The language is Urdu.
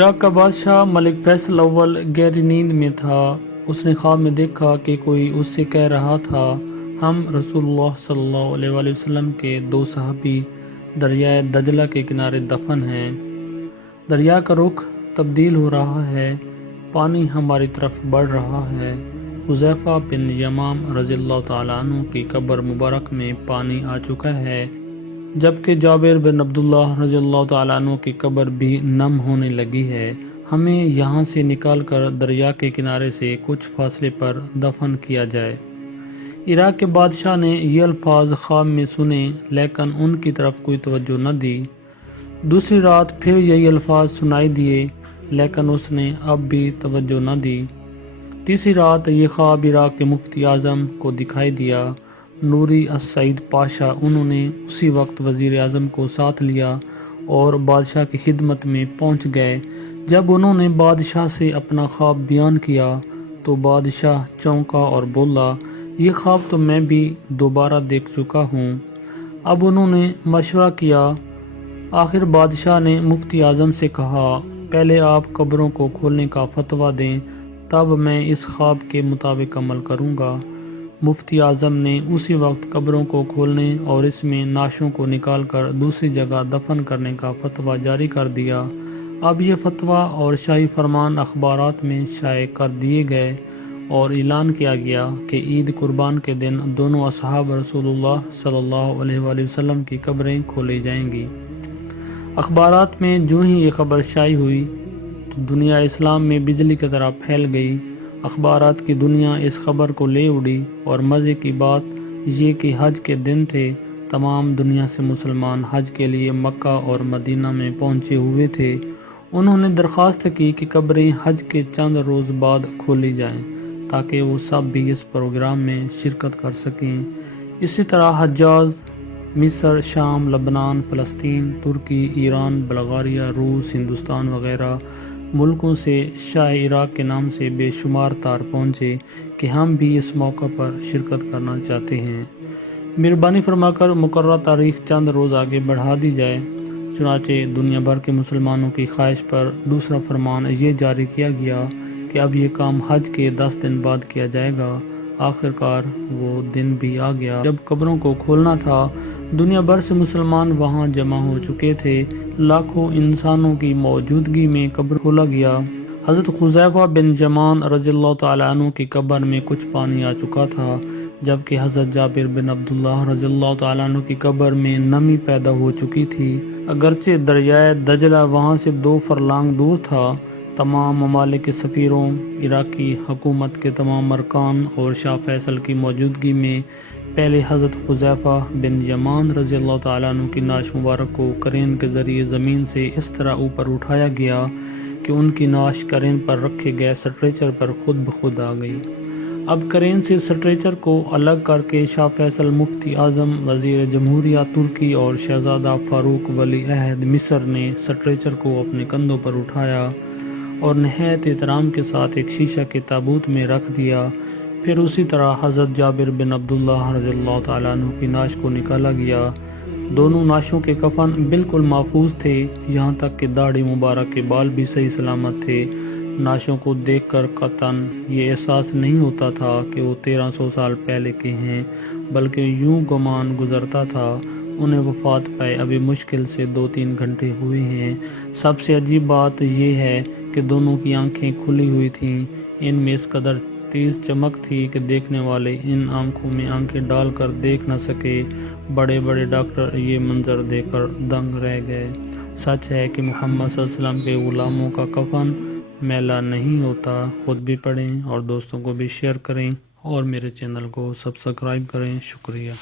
عراق کا بادشاہ ملک فیصل اول گہری نیند میں تھا۔ اس نے خواب میں دیکھا کہ کوئی اس سے کہہ رہا تھا، ہم رسول اللہ صلی اللہ علیہ وآلہ وسلم کے 2 صحابی دریائے دجلہ کے کنارے دفن ہیں۔ دریا کا رخ تبدیل ہو رہا ہے، پانی ہماری طرف بڑھ رہا ہے۔ حذیفہ بن یمان رضی اللہ تعالیٰ عنہ کی قبر مبارک میں پانی آ چکا ہے، جبکہ جابر بن عبداللہ رضی اللہ تعالیٰ عنہ کی قبر بھی نم ہونے لگی ہے۔ ہمیں یہاں سے نکال کر دریا کے کنارے سے کچھ فاصلے پر دفن کیا جائے۔ عراق کے بادشاہ نے یہ الفاظ خواب میں سنے، لیکن ان کی طرف کوئی توجہ نہ دی۔ دوسری رات پھر یہی الفاظ سنائی دیے، لیکن اس نے اب بھی توجہ نہ دی۔ تیسری رات یہ خواب عراق کے مفتی اعظم کو دکھائی دیا، نوری السعید پاشا۔ انہوں نے اسی وقت وزیر اعظم کو ساتھ لیا اور بادشاہ کی خدمت میں پہنچ گئے۔ جب انہوں نے بادشاہ سے اپنا خواب بیان کیا تو بادشاہ چونکا اور بولا، یہ خواب تو میں بھی دوبارہ دیکھ چکا ہوں۔ اب انہوں نے مشورہ کیا۔ آخر بادشاہ نے مفتی اعظم سے کہا، پہلے آپ قبروں کو کھولنے کا فتویٰ دیں، تب میں اس خواب کے مطابق عمل کروں گا۔ مفتی اعظم نے اسی وقت قبروں کو کھولنے اور اس میں نعشوں کو نکال کر دوسری جگہ دفن کرنے کا فتویٰ جاری کر دیا۔ اب یہ فتویٰ اور شاہی فرمان اخبارات میں شائع کر دیے گئے اور اعلان کیا گیا کہ عید قربان کے دن دونوں اصحاب رسول اللہ صلی اللہ علیہ وآلہ وسلم کی قبریں کھولی جائیں گی۔ اخبارات میں جو ہی یہ خبر شائع ہوئی تو دنیا اسلام میں بجلی کی طرح پھیل گئی۔ اخبارات کی دنیا اس خبر کو لے اڑی، اور مزے کی بات یہ کہ حج کے دن تھے۔ تمام دنیا سے مسلمان حج کے لیے مکہ اور مدینہ میں پہنچے ہوئے تھے۔ انہوں نے درخواست کی کہ قبریں حج کے چند روز بعد کھولی جائیں تاکہ وہ سب بھی اس پروگرام میں شرکت کر سکیں۔ اسی طرح حجاز مصر، شام، لبنان، فلسطین، ترکی، ایران، بلغاریہ، روس، ہندوستان وغیرہ ملکوں سے شاہ عراق کے نام سے بے شمار تار پہنچے کہ ہم بھی اس موقع پر شرکت کرنا چاہتے ہیں، مہربانی فرما کر مقررہ تاریخ چند روز آگے بڑھا دی جائے۔ چنانچہ دنیا بھر کے مسلمانوں کی خواہش پر دوسرا فرمان یہ جاری کیا گیا کہ اب یہ کام حج کے 10 دن بعد کیا جائے گا۔ آخرکار وہ دن بھی آ گیا جب قبروں کو کھولنا تھا۔ دنیا بھر سے مسلمان وہاں جمع ہو چکے تھے۔ لاکھوں انسانوں کی موجودگی میں قبر کھولا گیا۔ حضرت حذیفہ بن یمان رضی اللہ تعالیٰ عنہ کی قبر میں کچھ پانی آ چکا تھا، جبکہ حضرت جابر بن عبداللہ رضی اللہ تعالیٰ عنہ کی قبر میں نمی پیدا ہو چکی تھی۔ اگرچہ دریائے دجلہ وہاں سے 2 فرلانگ دور تھا۔ تمام ممالک کے سفیروں، عراقی حکومت کے تمام ارکان اور شاہ فیصل کی موجودگی میں پہلے حضرت حذیفہ بن یمان رضی اللہ تعالیٰ عنہ کی نعش مبارک کو کرین کے ذریعے زمین سے اس طرح اوپر اٹھایا گیا کہ ان کی نعش کرین پر رکھے گئے سٹریچر پر خود بخود آ گئی۔ اب کرین سے سٹریچر کو الگ کر کے شاہ فیصل، مفتی اعظم، وزیر جمہوریہ ترکی اور شہزادہ فاروق ولی عہد مصر نے سٹریچر کو اپنے کندھوں پر اٹھایا اور نہایت احترام کے ساتھ ایک شیشہ کے تابوت میں رکھ دیا۔ پھر اسی طرح حضرت جابر بن عبداللہ رضی اللہ تعالیٰ عنہ کی نعش کو نکالا گیا۔ دونوں نعشوں کے کفن بالکل محفوظ تھے، یہاں تک کہ داڑھی مبارک کے بال بھی صحیح سلامت تھے۔ نعشوں کو دیکھ کر قطعاً یہ احساس نہیں ہوتا تھا کہ وہ 1300 سال پہلے کے ہیں، بلکہ یوں گمان گزرتا تھا انہیں وفات پائے ابھی مشکل سے 2-3 گھنٹے ہوئے ہیں۔ سب سے عجیب بات یہ ہے کہ دونوں کی آنکھیں کھلی ہوئی تھیں۔ ان میں اس قدر تیز چمک تھی کہ دیکھنے والے ان آنکھوں میں آنکھیں ڈال کر دیکھ نہ سکے۔ بڑے بڑے ڈاکٹر یہ منظر دیکھ کر دنگ رہ گئے۔ سچ ہے کہ محمد صلی اللہ علیہ وسلم کے غلاموں کا کفن میلا نہیں ہوتا۔ خود بھی پڑھیں اور دوستوں کو بھی شیئر کریں اور میرے چینل کو سبسکرائب کریں۔ شکریہ۔